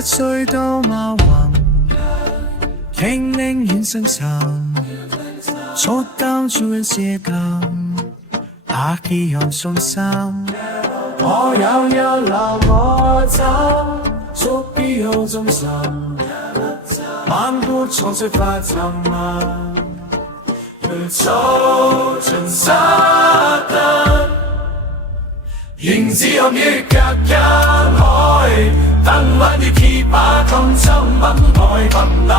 8歲到馬雲，聽領遠生長，出道做人寫感，阿基陽送心。我有一流我走，足必好忠心，漫步從最發沉默，走進沙灘，仍只有於隔一海，等溫啲鐵把通州吻愛笨冷，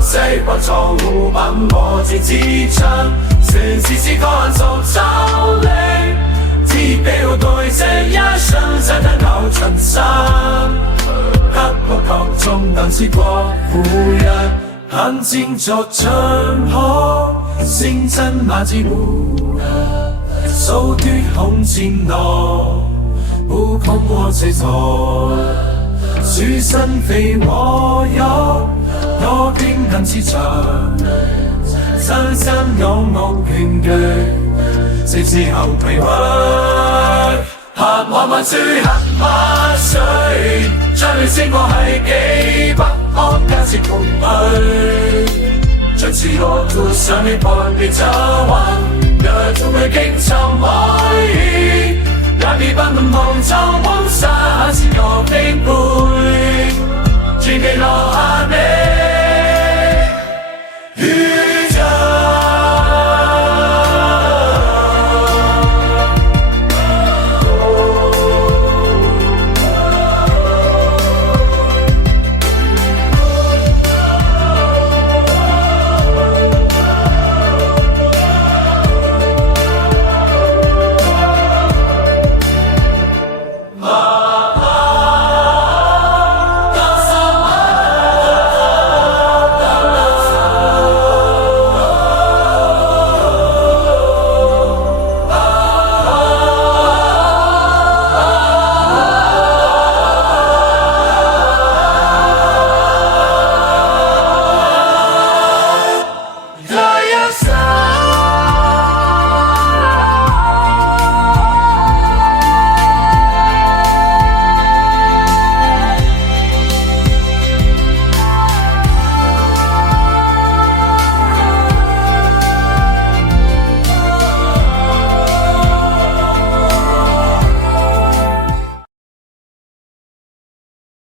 西北藏湖吻和字之窗，全是只看做走力，只表對這一生真係牛陳生，刻薄求中等是國富人。很靜作唱腔，聲真馬之舞，手奪紅箭囊，不空過這座，書生非我有，多經很似長，深深仰慕拳腳，這之後疲屈，行萬萬歲行萬歲，將你升過係幾百。我假設同去，像是落途上你伴別走運，若總會經尋愛，也別不問望就